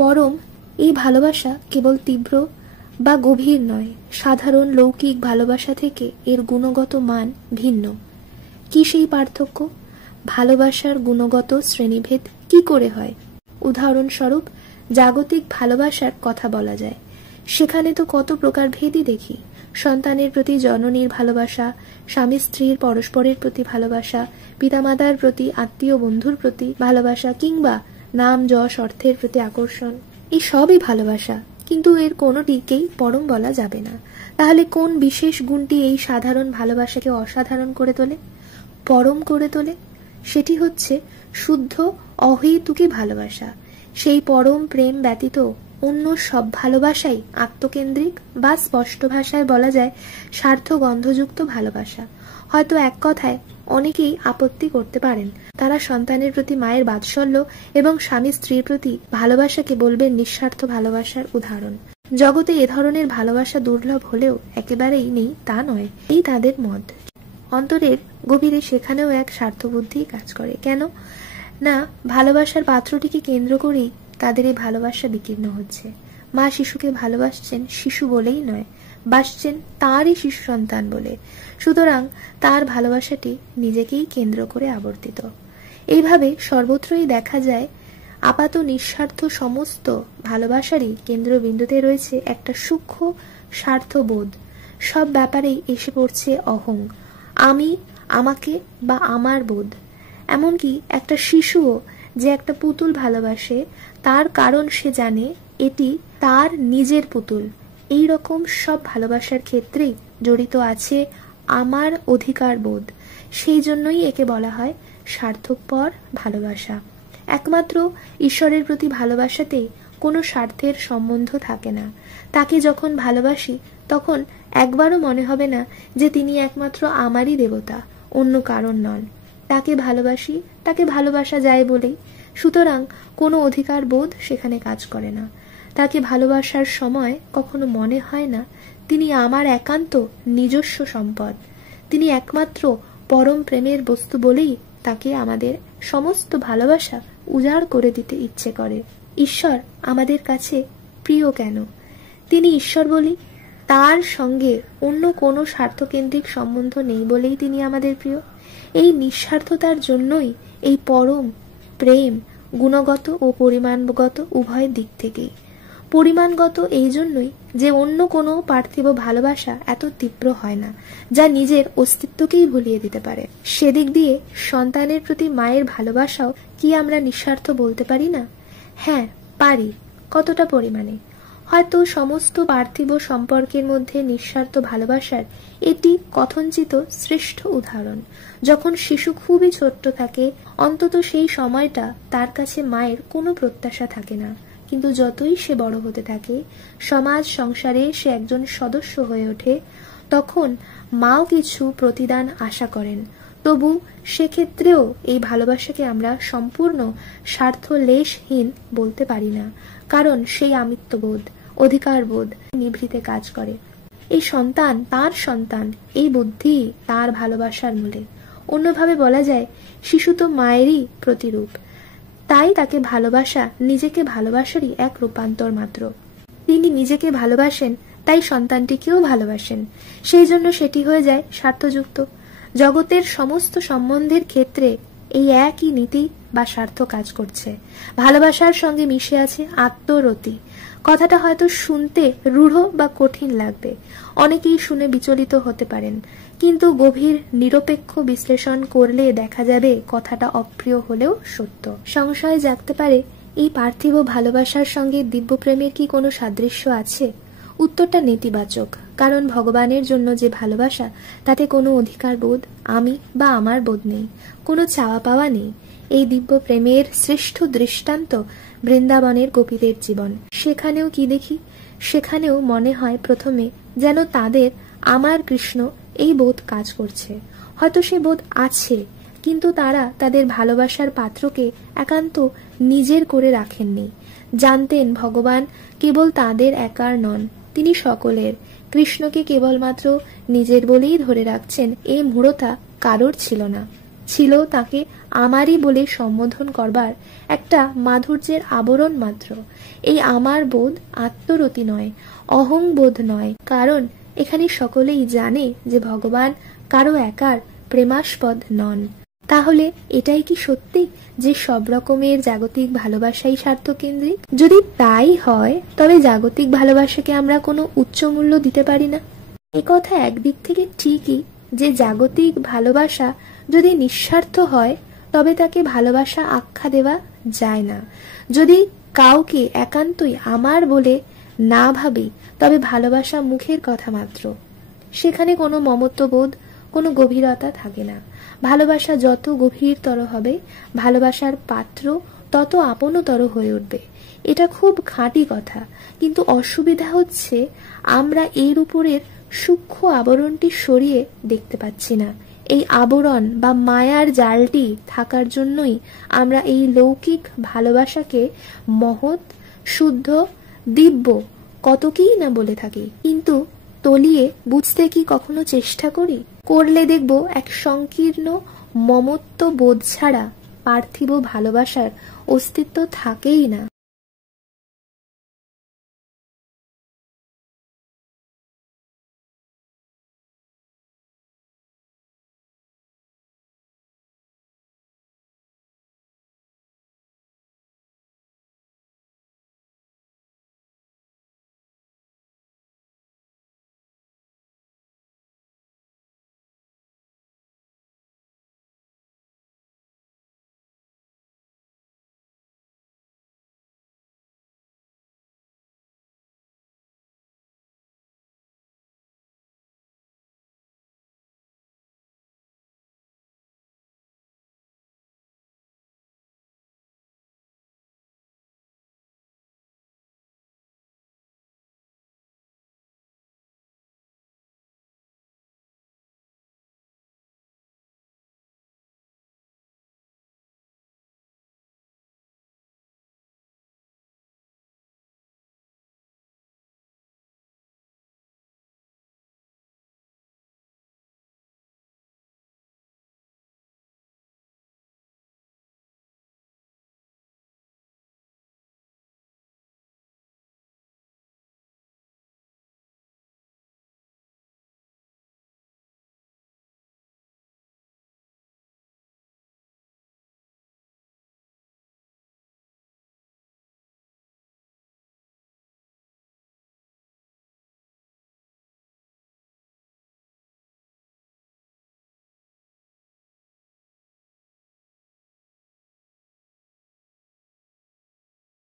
পরম এই ভালোবাসা কেবল তীব্র বা গভীর নয়, সাধারণ লৌকিক ভালোবাসা থেকে এর গুণগত মান ভিন্ন। কি সেই পার্থক্য? ভালোবাসার গুণগত শ্রেণীভেদ কি করে হয়? উদাহরণস্বরূপ জাগতিক ভালোবাসার কথা বলা যায়। সেখানে তো কত প্রকার ভেদই দেখি। সন্তানের প্রতি জননীর ভালোবাসা, স্বামী স্ত্রীর পরস্পরের প্রতি ভালোবাসা, পিতামাতার প্রতি, আত্মীয় বন্ধুর প্রতি ভালোবাসা, কিংবা নাম যশ অর্থের প্রতি আকর্ষণ, এই সবই ভালোবাসা, কিন্তু এর কোনোটিকেই পরম বলা যাবে না। তাহলে কোন বিশেষ গুণটি এই সাধারণ ভালোবাসাকে অসাধারণ করে তোলে, পরম করে তোলে? সেটি হচ্ছে শুদ্ধ অহেতুকী ভালোবাসা। সেই পরম প্রেম ব্যতীত অন্য সব ভালোবাসাই আত্মকেন্দ্রিক বা স্পষ্ট ভাষায় বলা যায় স্বার্থ গন্ধযুক্ত ভালোবাসা। হয়তো এক কথায় অনেকেই আপত্তি করতে পারেন, তারা সন্তানের প্রতি মায়ের বাৎসল্য এবং স্বামী স্ত্রীর প্রতি ভালোবাসাকে বলবেন নিঃস্বার্থ ভালোবাসার উদাহরণ। জগতে এ ধরনের ভালোবাসা দুর্লভ হলেও একেবারেই নেই তা নয়, এই তাদের মত। অন্তরের গভীরে সেখানেও এক স্বার্থবুদ্ধি কাজ করে। কেন না, ভালোবাসার পাত্রটিকে কেন্দ্র করেই তাদের এই ভালোবাসা বিকীর্ণ হচ্ছে। মা শিশুকে ভালোবাসছেন শিশু বলেই নয়, বাসছেন তারই শিশু সন্তান বলে। সুতরাং তার ভালোবাসাটি নিজেকেই কেন্দ্র করে আবর্তিত। এইভাবে সর্বত্রই দেখা যায় আপাত নিঃস্বার্থ সমস্ত ভালোবাসারই কেন্দ্রবিন্দুতে রয়েছে একটা সূক্ষ্ম স্বার্থবোধ। সব ব্যাপারেই এসে পড়ছে অহং, আমি, আমাকে বা আমার বোধ। এমনকি একটা শিশুও যে একটা পুতুল ভালোবাসে, তার কারণ সে জানে এটি তার নিজের পুতুল। এই রকম সব ভালোবাসার ক্ষেত্রেই জড়িত আছে আমার অধিকার বোধ। সেই জন্যই একে বলা হয় স্বার্থপর ভালোবাসা। একমাত্র ঈশ্বরের প্রতি ভালোবাসাতে কোনো স্বার্থের সম্বন্ধ থাকে না। তাকে যখন ভালোবাসি তখন একবারও মনে হবে না যে তিনি একমাত্র আমারই দেবতা, অন্য কারণ নন। তাকে ভালোবাসি, তাকে ভালোবাসা যায় বলেই। সুতরাং কোনো অধিকার বোধ সেখানে কাজ করে না। তাকে ভালোবাসার সময় কখনো মনে হয় না তিনি আমার একান্ত নিজস্ব সম্পদ। তিনি একমাত্র পরম প্রেমের বস্তু বলেই তাকে আমাদের সমস্ত ভালোবাসা উজাড় করে দিতে ইচ্ছে করে। ঈশ্বর আমাদের কাছে প্রিয় কেন? তিনি ঈশ্বর বলি তার সঙ্গে অন্য কোনো স্বার্থকেন্দ্রিক সম্বন্ধ নেই বলেই তিনি আমাদের প্রিয়। এই নিঃস্বার্থতার জন্যই এই পরম প্রেম গুণগত ও পরিমাণগত উভয় দিক থেকেই। পরিমাণগত এই জন্যই যে অন্য কোনো পার্থিব ভালোবাসা এত তীব্র হয় না, যা নিজের অস্তিত্বকেই ভুলিয়ে দিতে পারে। সেদিক দিয়ে সন্তানের প্রতি মায়ের ভালোবাসাও কি আমরা নিঃস্বার্থ বলতে পারি না? হ্যাঁ পারি, কতটা পরিমাণে। হয়তো সমস্ত পার্থিব সম্পর্কের মধ্যে নিঃস্বার্থ ভালোবাসার এটি কথঞ্চিত শ্রেষ্ঠ উদাহরণ। যখন শিশু খুবই ছোট্ট থাকে, অন্তত সেই সময়টা তার কাছে মায়ের কোনো প্রত্যাশা থাকে না। কিন্তু যতই সে বড় হতে থাকে, সমাজ সংসারে সে একজন সদস্য হয়ে ওঠে, তখন মাও কিছু প্রতিদান আশা করেন। তবু সেক্ষেত্রেও এই ভালোবাসাকে আমরা সম্পূর্ণ স্বার্থলেশহীন বলতে পারি না, কারণ সেই আমিত্ববোধ, অধিকারবোধ নিভৃতে কাজ করে। এই সন্তান তার সন্তান, এই বুদ্ধি তার ভালোবাসার মূলে। অন্যভাবে বলা যায়, শিশু তো মায়েরই প্রতিরূপ, তাই তাকে ভালোবাসা নিজেকে ভালোবাসারই এক রূপান্তর মাত্র। তিনি নিজেকে ভালোবাসেন, তাই সন্তানটিকেও ভালোবাসেন। সেই জন্য সেটি হয়ে যায় স্বার্থযুক্ত। জগতের সমস্ত সম্বন্ধের ক্ষেত্রে এই একই নীতি বা স্বার্থ কাজ করছে। ভালোবাসার সঙ্গে মিশে আছে আত্মরতি। কথাটা হয়তো শুনতে রূঢ় বা কঠিন লাগবে, অনেকেই শুনে বিচলিত হতে পারেন, কিন্তু গভীর নিরপেক্ষ বিশ্লেষণ করলে দেখা যাবে কথাটা অপ্রিয় হলেও সত্য। সংশয় জাগতে পারে, এই পার্থিব ভালোবাসার সঙ্গে দিব্যপ্রেমের কি কোনো সাদৃশ্য আছে? উত্তরটা নেতিবাচক, কারণ ভগবানের জন্য যে ভালোবাসা, তাতে কোনো অধিকার বোধ, আমি বা আমার বোধ নেই, কোনো চাওয়া পাওয়া নেই। এই দিব্য প্রেমের শ্রেষ্ঠ দৃষ্টান্ত বৃন্দাবনের গোপীদের জীবন। সেখানেও কি দেখি? সেখানেও মনে হয় প্রথমে যেন তাদের আমার কৃষ্ণ এই বোধ কাজ করছে। হয়তো সে বোধ আছে, কিন্তু তারা তাদের ভালোবাসার পাত্রকে একান্ত নিজের করে রাখেননি। জানতেন ভগবান কেবল তাদের একার নন, তিনি সকলের। কৃষ্ণকে কেবলমাত্র নিজের বলেই ধরে রাখছেন, এই মূঢ়তা কারোর ছিল না। ছিল তাকে আমারই বলে সম্বোধন করবার একটা মাধুর্যের আবরণ মাত্র। এই আমার বোধ আত্মরতি নয়, অহংবোধ নয়, কারণ এখানে সকলেই জানে যে ভগবান কারো একার প্রেমাস্পদ নন। তাহলে এটাই কি সত্যি যে সব রকমের জাগতিক ভালোবাসাই স্বার্থকেন্দ্রিক? যদি তাই হয় তবে জাগতিক ভালোবাসাকে আমরা কোনো উচ্চ মূল্য দিতে পারি না। একথা একদিক থেকে ঠিকই যে জাগতিক ভালোবাসা যদি নিঃস্বার্থ হয় তবে তাকে ভালোবাসা আখ্যা দেওয়া যায় না। যদি কাউকে একান্তই আমার বলে না ভাবি তবে ভালোবাসা মুখের কথা মাত্র, সেখানে কোনো মমত্ববোধ, কোনো গভীরতা থাকে না। ভালোবাসা যত গভীরতর হবে ভালোবাসার পাত্র তত আপনতর হয়ে উঠবে। এটা খুব খাঁটি কথা, কিন্তু অসুবিধা হচ্ছে আমরা এর উপরের সূক্ষ্ম আবরণটি সরিয়ে দেখতে পাচ্ছি না। এই আবরণ বা মায়ার জালটি থাকার জন্যই আমরা এই লৌকিক ভালোবাসাকে মহৎ, শুদ্ধ, দিব্য কত কিই না বলে থাকি, কিন্তু তলিয়ে বুঝতে কি কখনো চেষ্টা করি? করলে দেখব এক সংকীর্ণ মমত্ব বোধ ছাড়া পার্থিব ভালোবাসার অস্তিত্ব থাকেই না।